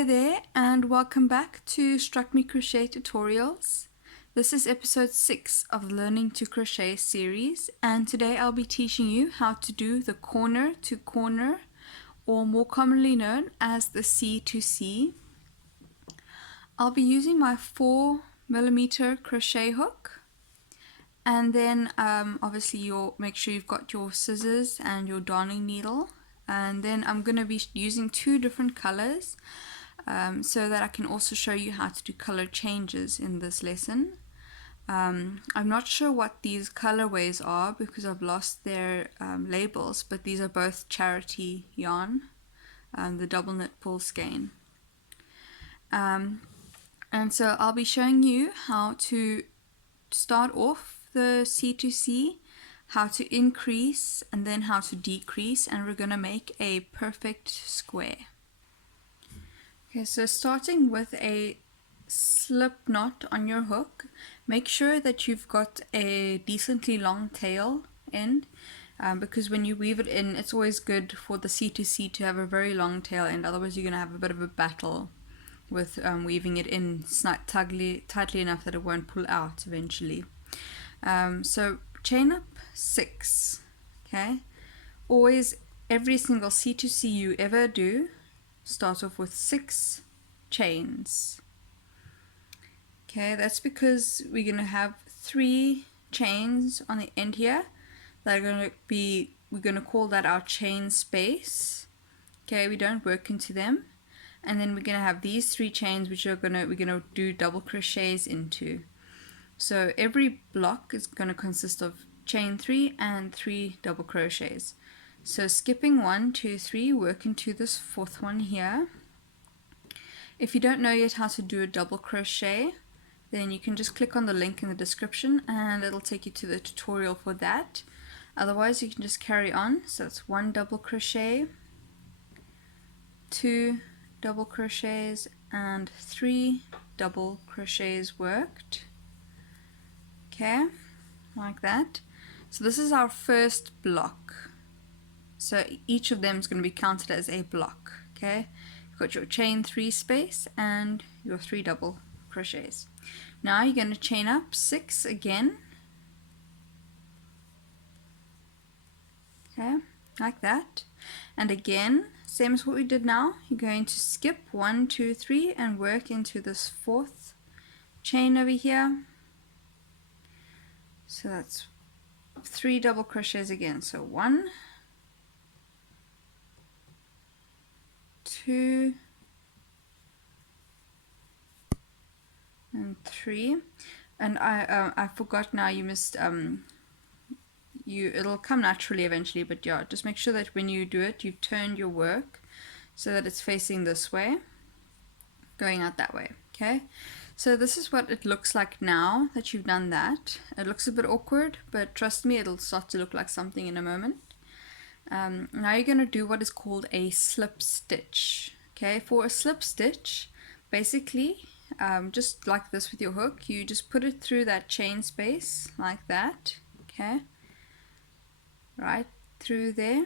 Hi there and welcome back to Struck Me Crochet Tutorials. This is episode 6 of the Learning to Crochet series, and today I'll be teaching you how to do the corner to corner, or more commonly known as the C2C. I'll be using my 4mm crochet hook, and then obviously you'll make sure you've got your scissors and your darning needle. And then I'm going to be using 2 different colors so that I can also show you how to do color changes in this lesson. I'm not sure what these colorways are because I've lost their labels, but these are both charity yarn, the double knit pull skein. And so I'll be showing you how to start off the C2C, how to increase and then how to decrease, and we're going to make a perfect square. Okay, so starting with a slip knot on your hook, make sure that you've got a decently long tail end, because when you weave it in, it's always good for the C2C to have a very long tail end, otherwise you're going to have a bit of a battle with weaving it in tightly enough that it won't pull out eventually. So chain up 6, okay? Always, every single C2C you ever do, start off with 6 chains. Okay, that's because we're going to have 3 chains on the end here that are going to be, we're going to call that our chain space. Okay, we don't work into them. And then we're going to have these 3 chains which we're going to do double crochets into. So every block is going to consist of chain 3 and 3 double crochets. So skipping 1, 2, 3, work into this 4th one here. If you don't know yet how to do a double crochet, then you can just click on the link in the description and it'll take you to the tutorial for that. Otherwise you can just carry on. So it's 1 double crochet, 2 double crochets, and 3 double crochets worked. Okay, like that. So this is our first block. So each of them is going to be counted as a block. Okay, you've got your chain 3 space and your 3 double crochets. Now you're going to chain up 6 again. Okay, like that. And again, same as what we did now, you're going to skip 1, 2, 3 and work into this 4th chain over here. So that's 3 double crochets again. So 1, 2, and 3. And I forgot now, you missed it'll come naturally eventually, but yeah, just make sure that when you do it, you've turned your work so that it's facing this way, going out that way. Okay, so this is what it looks like now that you've done that. It looks a bit awkward, but trust me, it'll start to look like something in a moment. Now you're going to do what is called a slip stitch. Okay, for a slip stitch, basically, just like this with your hook, you just put it through that chain space like that. Okay, right through there,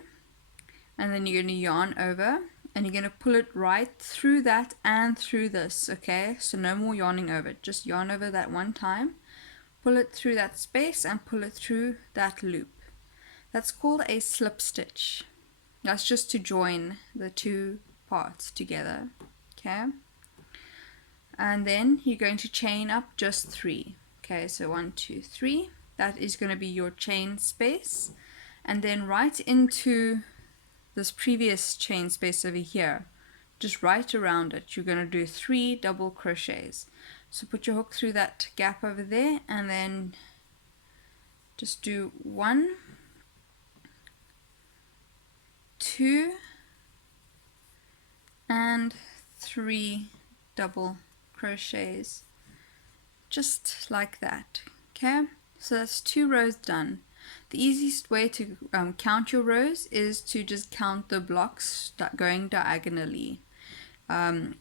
and then you're going to yarn over and you're going to pull it right through that and through this. Okay, so no more yarning over it, just yarn over that one time, pull it through that space and pull it through that loop. That's called a slip stitch. That's just to join the 2 parts together. Okay, and then you're going to chain up just 3. Okay, so 1, 2, 3, that is going to be your chain space. And then right into this previous chain space over here, just right around it, you're going to do 3 double crochets. So put your hook through that gap over there and then just do 1, 2, and 3 double crochets, just like that. Okay, so that's 2 rows done. The easiest way to count your rows is to just count the blocks going diagonally.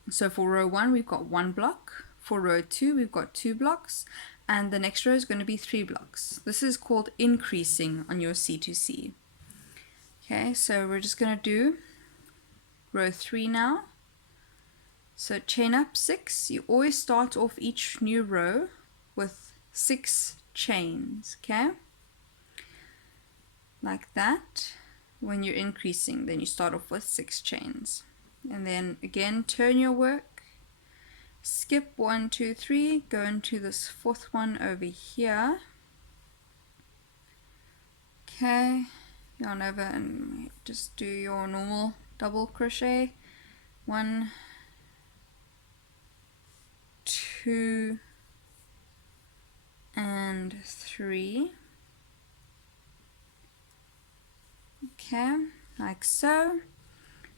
So for row 1 we've got 1 block, for row 2 we've got 2 blocks, and the next row is going to be 3 blocks. This is called increasing on your C2C. Okay, so we're just going to do row 3 now. So chain up 6. You always start off each new row with 6 chains, okay? Like that. When you're increasing, then you start off with 6 chains. And then again, turn your work. Skip 1, 2, 3. Go into this 4th one over here. Okay. Yarn over and just do your normal double crochet. 1, 2, and 3. Okay, like so.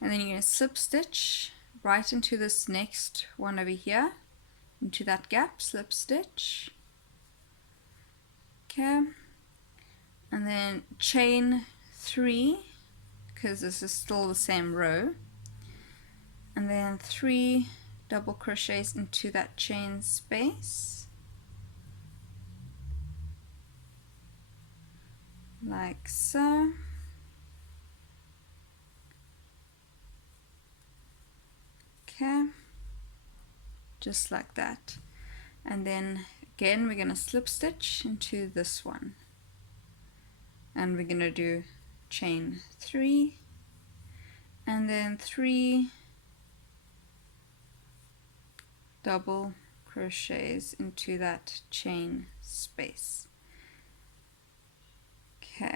And then you're going to slip stitch right into this next one over here, into that gap, slip stitch. Okay, and then chain 3, because this is still the same row, and then 3 double crochets into that chain space, like so. Okay, just like that. And then again we're going to slip stitch into this one, and we're going to do chain 3 and then 3 double crochets into that chain space. Okay,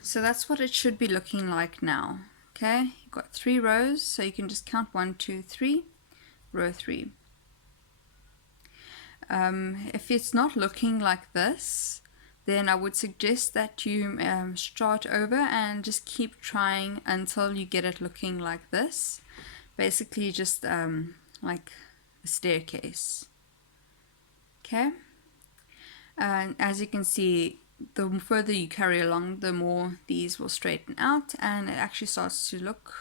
so that's what it should be looking like now. Okay, you've got 3 rows, so you can just count 1, 2, 3, row 3. If it's not looking like this, then I would suggest that you start over and just keep trying until you get it looking like this. Basically just like a staircase. Okay, and as you can see, the further you carry along, the more these will straighten out, and it actually starts to look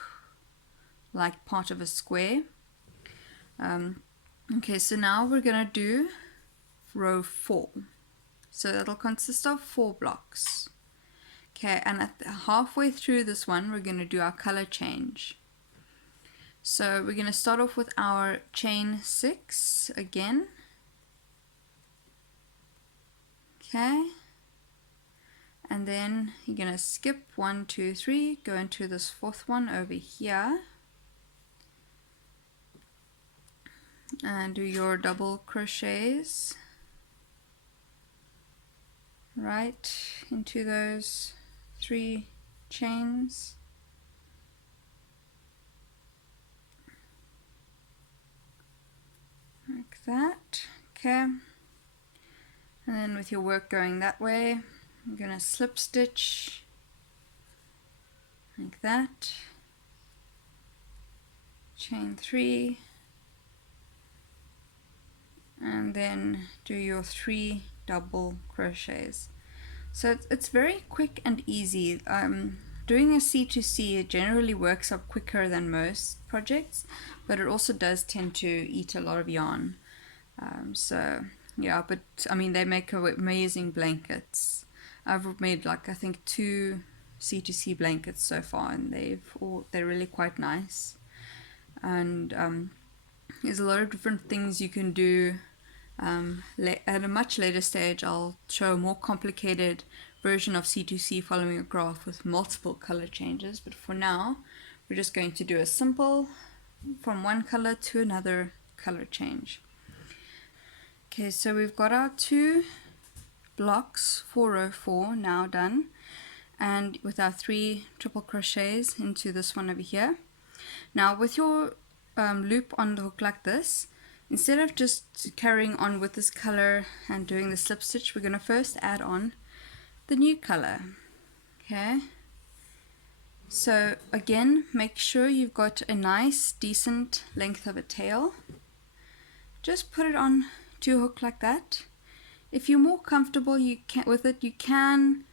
like part of a square. Okay, so now we're gonna do row 4. So that'll consist of 4 blocks. Okay, and at halfway through this one, we're gonna do our color change. So we're gonna start off with our chain 6 again. Okay. And then you're going to skip 1, 2, 3, go into this 4th one over here, and do your double crochets right into those 3 chains. Like that. Okay. And then with your work going that way, I'm going to slip stitch like that, chain 3, and then do your 3 double crochets. So it's very quick and easy. Doing a C2C, it generally works up quicker than most projects, but it also does tend to eat a lot of yarn. So yeah, but I mean, they make amazing blankets. I've made like I think 2 C2C blankets so far, and they're really quite nice. And there's a lot of different things you can do. At a much later stage, I'll show a more complicated version of C2C following a graph with multiple color changes. But for now, we're just going to do a simple from one color to another color change. Okay, so we've got our 2 blocks for row 4 now done, and with our 3 triple crochets into this one over here. Now with your loop on the hook like this, instead of just carrying on with this color and doing the slip stitch, we're going to first add on the new color. Okay, so again, make sure you've got a nice decent length of a tail. Just put it on to a hook like that. If you're more comfortable with it, you can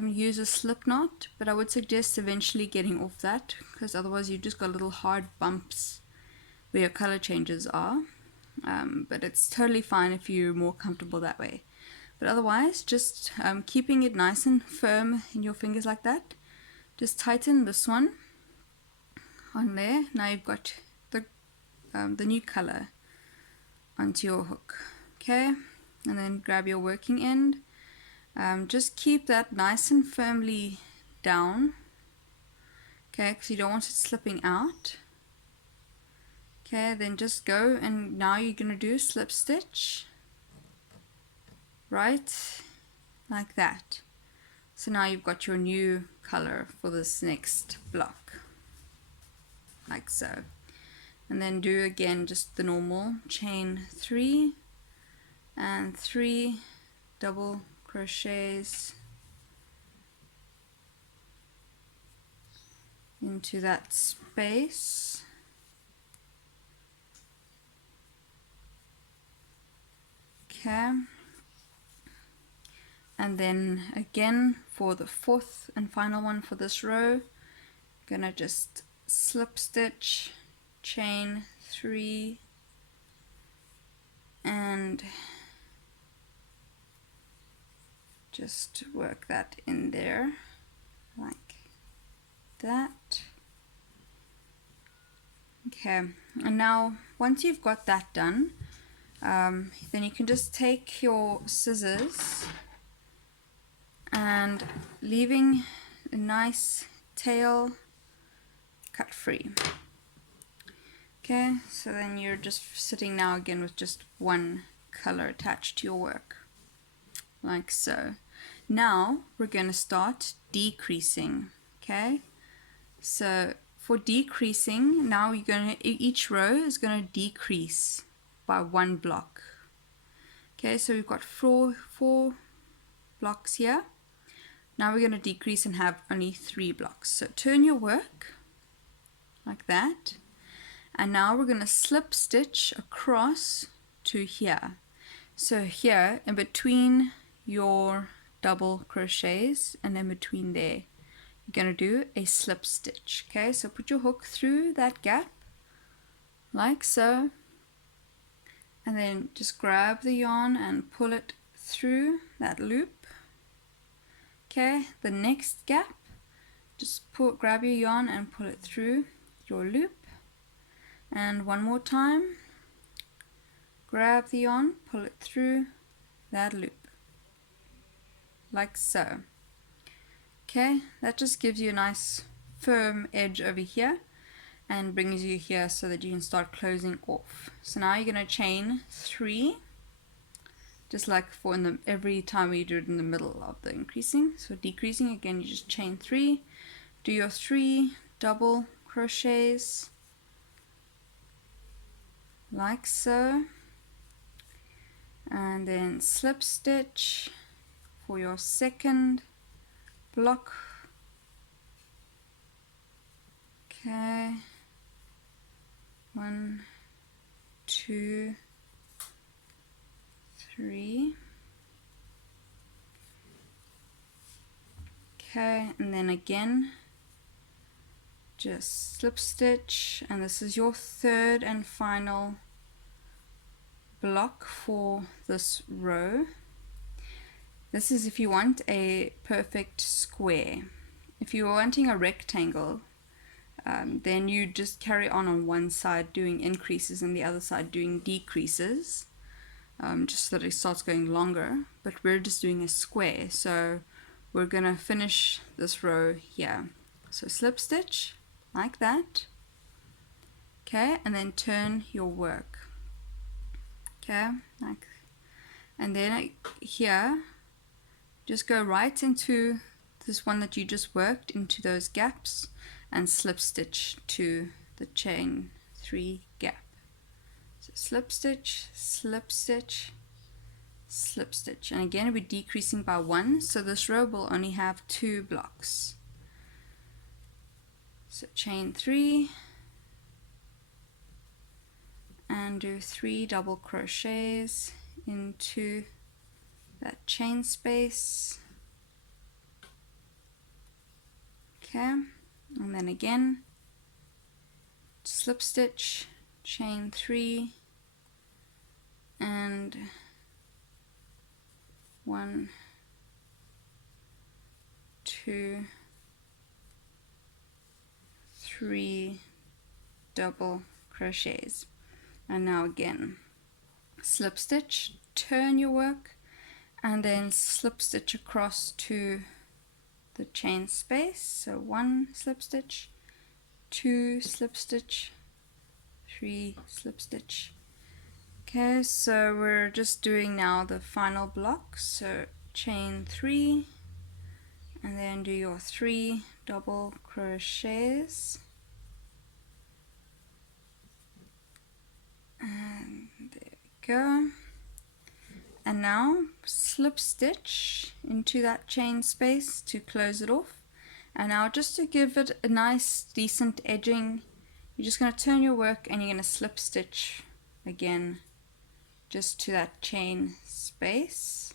use a slip knot, but I would suggest eventually getting off that, because otherwise you've just got little hard bumps where your color changes are. But it's totally fine if you're more comfortable that way. But otherwise, just keeping it nice and firm in your fingers like that. Just tighten this one on there. Now you've got the the new color onto your hook. Okay, and then grab your working end. Just keep that nice and firmly down, okay, because you don't want it slipping out. Okay, then just go, and now you're going to do slip stitch right like that. So now you've got your new color for this next block, like so. And then do again just the normal chain 3 and 3 double crochets into that space. Okay, and then again for the fourth and final one for this row, gonna just slip stitch, chain 3, and just work that in there like that. Okay, and now once you've got that done, then you can just take your scissors and leaving a nice tail cut free. Okay, so then you're just sitting now again with just one color attached to your work, like so. Now we're going to start decreasing. Okay, so for decreasing, now you're going to, each row is going to decrease by 1 block. Okay, so we've got four blocks here. Now we're going to decrease and have only 3 blocks. So turn your work like that, and now we're going to slip stitch across to here. So here in between your double crochets and in between there, you're going to do a slip stitch. Okay, so put your hook through that gap like so, and then just grab the yarn and pull it through that loop. Okay, the next gap, just grab your yarn and pull it through your loop, and one more time, grab the yarn, pull it through that loop like so. Okay, that just gives you a nice firm edge over here and brings you here so that you can start closing off. So now you're going to chain 3, just like for every time you do it in the middle of the increasing. So decreasing, again you just chain 3, do your 3 double crochets like so, and then slip stitch for your second block. Okay, 1, 2, 3. Okay, and then again just slip stitch, and this is your third and final block for this row. This is if you want a perfect square. If you're wanting a rectangle, then you just carry on one side doing increases and the other side doing decreases, just so that it starts going longer. But we're just doing a square, so we're gonna finish this row here. So slip stitch like that, okay, and then turn your work, okay, like, and then here just go right into this one that you just worked into those gaps and slip stitch to the chain 3 gap. So slip stitch, slip stitch, slip stitch, and again we're decreasing by 1, so this row will only have 2 blocks. So chain 3 and do 3 double crochets into that chain space. Okay, and then again slip stitch, chain 3, and 1, 2, 3 double crochets. And now again, slip stitch, turn your work, and then slip stitch across to the chain space. So 1 slip stitch, 2 slip stitch, 3 slip stitch. Okay, so we're just doing now the final block. So chain 3, and then do your 3 double crochets, and there we go. And now slip stitch into that chain space to close it off. And now just to give it a nice decent edging, you're just going to turn your work and you're going to slip stitch again just to that chain space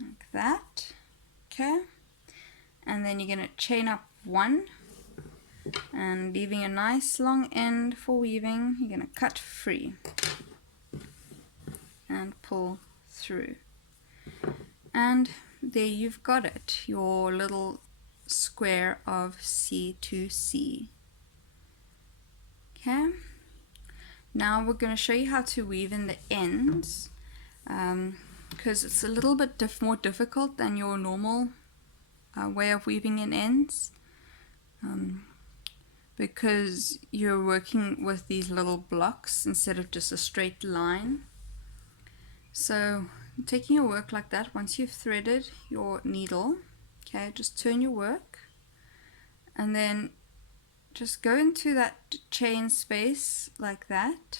like that. Okay, and then you're going to chain up 1 and leaving a nice long end for weaving. You're going to cut free and pull through, and there you've got it, your little square of C2C. Okay, now we're going to show you how to weave in the ends, because it's a little bit more difficult than your normal way of weaving in ends, because you're working with these little blocks instead of just a straight line. So taking your work like that, once you've threaded your needle, okay, just turn your work and then just go into that chain space like that,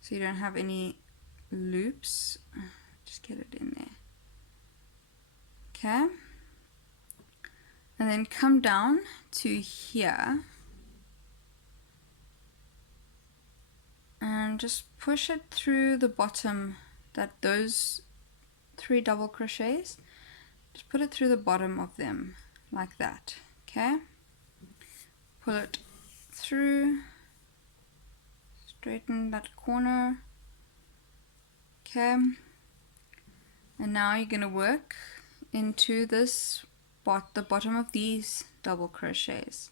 so you don't have any loops. Just get it in there. Okay, and then come down to here and just push it through the bottom, those 3 double crochets, just put it through the bottom of them like that. Okay, pull it through, straighten that corner. Okay, and now you're going to work into this the bottom of these double crochets.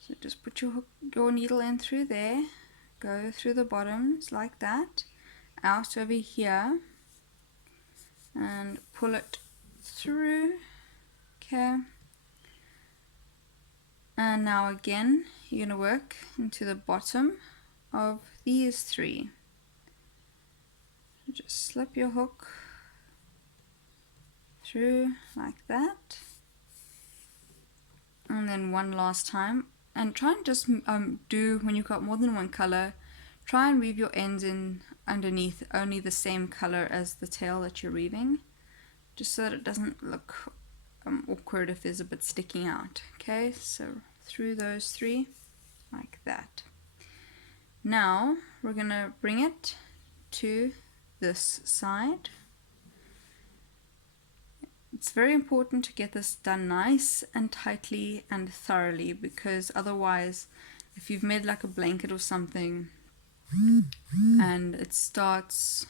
So just put your needle in through there, go through the bottoms like that, out over here, and pull it through. Okay, and now again you're going to work into the bottom of these 3. Just slip your hook through like that, and then one last time, and try and just do, when you've got more than one color, try and weave your ends in underneath only the same color as the tail that you're weaving, just so that it doesn't look awkward if there's a bit sticking out. Okay, so through those 3 like that. Now we're gonna bring it to this side. It's very important to get this done nice and tightly and thoroughly, because otherwise, if you've made like a blanket or something and it starts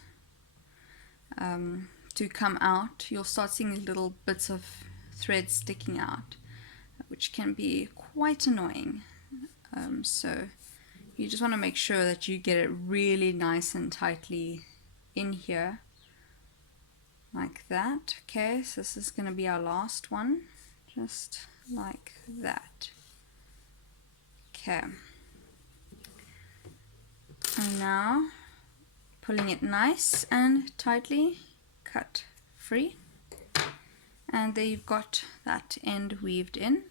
to come out, you'll start seeing little bits of thread sticking out, which can be quite annoying. So you just want to make sure that you get it really nice and tightly in here like that. Okay, so this is going to be our last one, just like that. Okay, and now pulling it nice and tightly, cut free, and there you've got that end weaved in.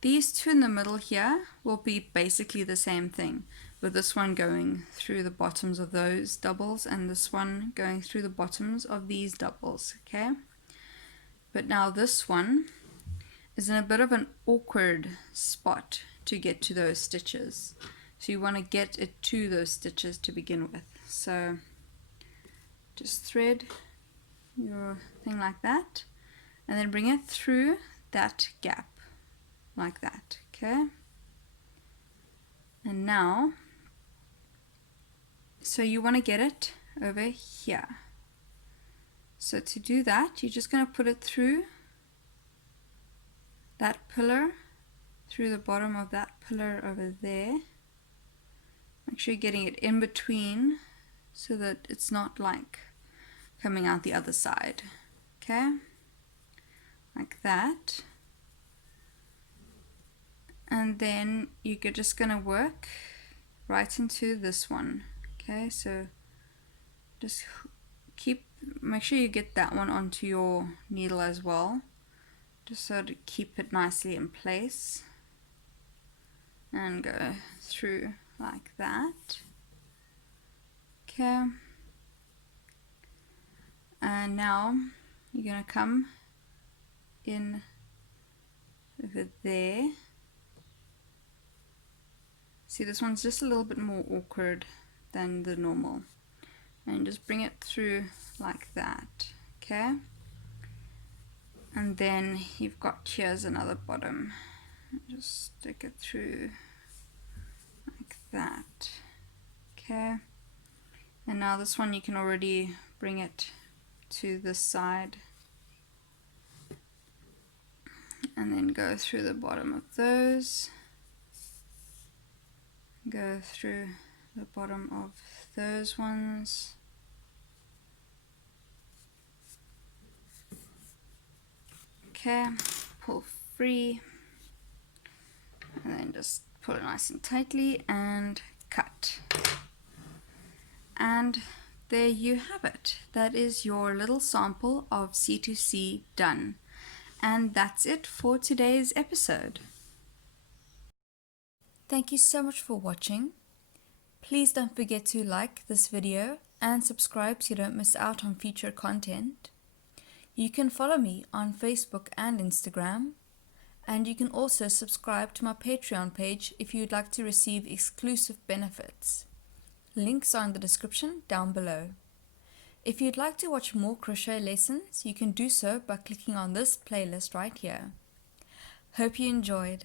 These 2 in the middle here will be basically the same thing, with this one going through the bottoms of those doubles and this one going through the bottoms of these doubles. Okay, but now this one is in a bit of an awkward spot to get to those stitches, so you want to get it to those stitches to begin with. So just thread your thing like that and then bring it through that gap like that. Okay, and now, so you want to get it over here. So to do that, you're just going to put it through that pillar, through the bottom of that pillar over there. Make sure you're getting it in between so that it's not like coming out the other side. Okay, like that. And then you're just going to work right into this one. Okay, so just make sure you get that one onto your needle as well, just so to keep it nicely in place, and go through like that. Okay, and now you're going to come in over there. See, this one's just a little bit more awkward than the normal, and just bring it through like that. Okay, and then you've got, here's another bottom, just stick it through like that. Okay, and now this one you can already bring it to this side and then go through the bottom of those, go through the bottom of those ones. Okay, pull free, and then just pull it nice and tightly and cut. And there you have it. That is your little sample of C2C done. And that's it for today's episode. Thank you so much for watching. Please don't forget to like this video and subscribe so you don't miss out on future content. You can follow me on Facebook and Instagram, and you can also subscribe to my Patreon page if you'd like to receive exclusive benefits. Links are in the description down below. If you'd like to watch more crochet lessons, you can do so by clicking on this playlist right here. Hope you enjoyed.